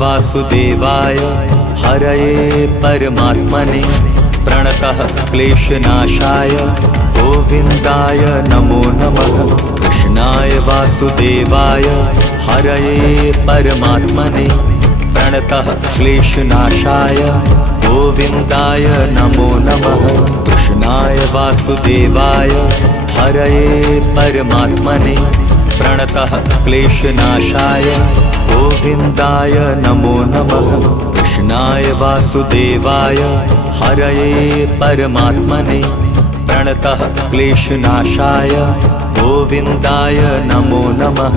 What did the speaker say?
वासुदेवाय हरये परमात्मने प्रणतः क्लेशनाशाय गोविन्दाय नमो नमः। कृष्णाय वासुदेवाय हरये परमात्मने प्रणतः क्लेशनाशाय गोविन्दाय नमो नमः। कृष्णाय वासुदेवाय हरये परमात्मने प्रणतः क्लेशनाशाय गोविन्दाय नमो नमः। कृष्णाय वासुदेवाय हरये परमात्मने प्रणतः क्लेशनाशाय गोविन्दाय नमो नमः।